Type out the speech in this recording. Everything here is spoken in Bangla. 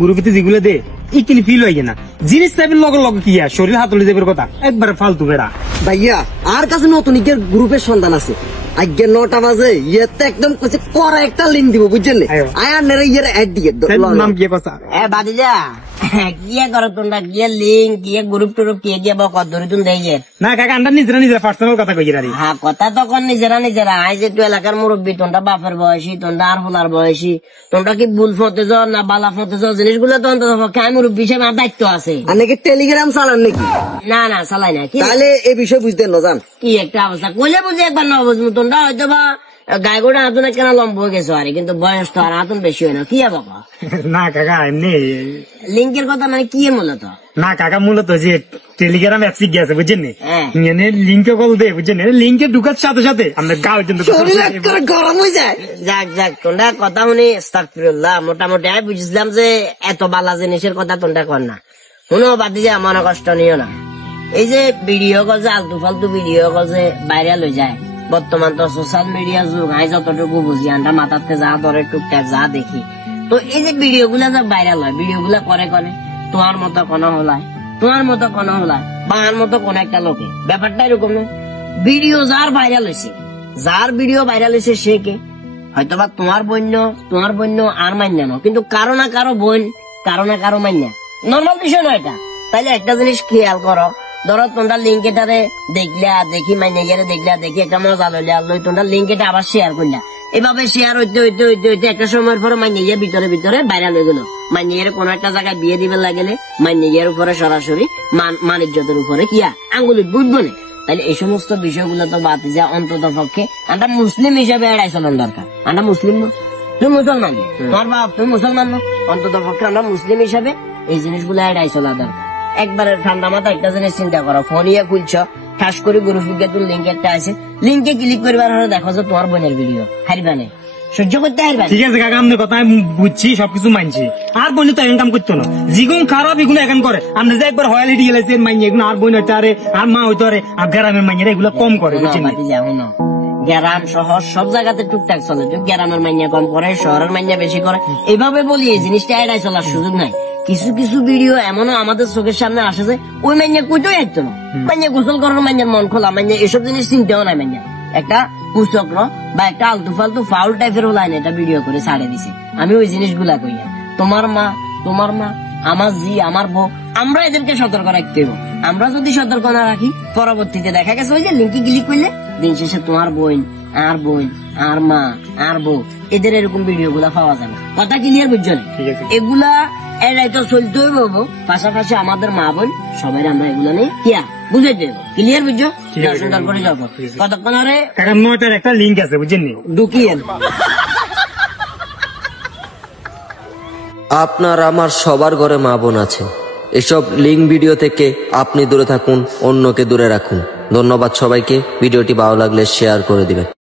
গ্রুপে যেগুলো দে ইকিনি ফিল হয়ে না জিনিস চাইবেন লগে লগে কি শরীর হাতলে দেবের কথা একবারে ফালতু বেড়া ভাইয়া আর কাছে নতুন গ্রুপের সন্ধান আছে আজকে 9টা বাজে ইয়েতে একদম কইছে করা একটা লিংক দিব বুঝছেন আয়ার নেরে ইয়ের অ্যাড দিয়ে নাম কি কথা বাদিজা কিয়া করো তোমরা গিয়ে লিঙ্ক গিয়ে গ্রুপ টুরুপ কে গিয়ে বকত ধরে তুমি দেই না কাকা আমরা নিজেরা পার্সোনাল কথা কই রারি হ্যাঁ কথা তখন নিজেরা আই যে তুই এলাকার মুরব্বী তোমরা বাপের বয়সী তোমরা আর হলার বয়সী তোমরা কি ভুল ফতে যাও না বালা ফতে যাও জিনিসগুলো তো অন্তত আমি মুরব্বী হিসেবে আমার দায়িত্ব আছে নাকি টেলিগ্রাম চালান নাকি না চালাই না কি তাহলে এই বিষয় বুঝতে না জান কি একটা অবস্থা কইলে বুঝে একবার না বুঝবো তোমরা হয়তো বা গায়ে গোড়া হাতুনে কেন লম্ব হয়ে গেছো আরে কিন্তু বয়স তো আর হাতুন বেশি হয় না কি বাবা না কাকা এমনি লিঙ্কের কথা মানে কি মূলত না কাকা মূলত যে টেলিগ্রাম অ্যাপ শিখে আছে বুঝছেন লিঙ্কে কল দে বুঝছেন লিঙ্কে ঢুকার সাথে সাথে আমরা গাঁও গরম হয়ে যায় যাক তোমরা কথা শুনি আস্তাগফিরুল্লাহ মোটামুটি আমি বুঝলাম যে এত বালা জিনিসের কথা তোমরা কর না শুনো বাদি যে মনে কষ্ট নিও না এই যে ভিডিও কল যে আলতু ফালতু ভিডিও কল যে ভাইরাল হয়ে যায় বর্তমান তো সোশ্যাল মিডিয়া যুগ আমি যতটুকু বুঝি আমরা মাথাতে যা ধরে টুকটাক যা দেখি তো এই যে ভিডিও গুলা যা ভাইরাল হয় ভিডিও গুলা করে তোমার মতো কোনো হলায় বা আমার মতো কোন একটা লোকে ব্যাপারটা এরকম না ভিডিও যার ভিডিও ভাইরাল হয়েছে সে কে হয়তো বা তোমার বন্য আর মান্য না কিন্তু কারো না কারো বোন কারো না কারো মান্য নর্মাল বিষয় নয় এটা তাইলে একটা জিনিস খেয়াল করো ধরো তোমরা লিঙ্ক এটারে দেখি মাইনে দেখি একটা মজা লইলে তোমরা লিঙ্ক এটা আবার শেয়ার করলা এভাবে শেয়ার হইতে একটা সময়ের পরে মাইনে ভিতরে ভাইরাল হয়ে গেল মাইনে কোন একটা জায়গায় বিয়ে দিবে লাগলে মাইনে উপরে সরাসরি মানিজ্যতের উপরে কিয়া আঙ্গুলি বুঝবো না তাহলে এই সমস্ত বিষয়গুলো তো বাদ যা অন্তত পক্ষে আমরা মুসলিম হিসাবে এড়াই চলার দরকার আমরা মুসলিম না তুমি মুসলমান তোমার বাপ তুমি মুসলমান না অন্তত পক্ষে আমরা মুসলিম হিসাবে এই জিনিসগুলো এড়াই চলা দরকার একবারে ঠান্ডা মাথা একটা জিনিস চিন্তা করো ফোন ইয়ে খুলছ ঠাস করে গ্রুপে তোর লিঙ্ক একটা আছে লিঙ্কে ক্লিক করবার দেখো যে তোমার বোনের ভিডিও হারিবানে সহ্য করতে হারবা ঠিক আছে কাকা আপনার কথা আমি বুঝছি সবকিছু মানছি আর বোন তো এখন কাম করতো না যেগুন খারাপ এগুলো এখন করে আমরা যে একবার হয়ালিটি গেলেছে মাইনে এগুলো আর বোন হইতে আরে আর মা হইতে আরে আর গ্রামের মাইনেরা এগুলো কম করে বুঝছেন গ্রাম শহর সব জায়গাতে টুকটাক চলে গ্রামের মাইনে কম করে শহরের মাইনে বেশি করে এইভাবে বলি এই জিনিসটা এড়াই চলার সুযোগ নাই কিছু ভিডিও এমনও আমাদের চোখের সামনে আসে যে ওই মাইনে কইতেই আসতো না মাইনে গোসল করার মাইনের মন খোলা মাইনে এসব জিনিস চিন্তাও নাই মাইনে একটা কুচক্র বা একটা আলতু ফালতু ফাউল টাইপের হলাই না এটা ভিডিও করে ছাড়ে দিছে আমি ওই জিনিসগুলা কইয়া তোমার মা আমার জি আমার বউ আমরা এদেরকে সতর্ক রাখতে হবে আমরা যদি সতর্ক না রাখি পরবর্তীতে দেখা গেছে ওই যে লিঙ্কে ক্লিক করলে দিন শেষে তোমার বোন আর মা আর বউ এদের এরকম ভিডিও গুলা পাওয়া যাবে কথা ক্লিয়ার বুঝছো না এগুলা এরাই তো চলতে হইব পাশাপাশি আমাদের মা বোন সবাই আমরা এগুলো নেই কিয়া বুঝাইতে হইব ক্লিয়ার বুঝছো সুন্দর করে যাবো কতক্ষণ আরে একটা লিঙ্ক আছে বুঝছেন ঢুকিয়ে আপনার আমার সবার ঘরে মা বোন আছে এসব লিঙ্ক ভিডিও থেকে আপনি দূরে থাকুন অন্যকে দূরে রাখুন ধন্যবাদ সবাইকে ভিডিওটি ভালো লাগলে শেয়ার করে দিবেন।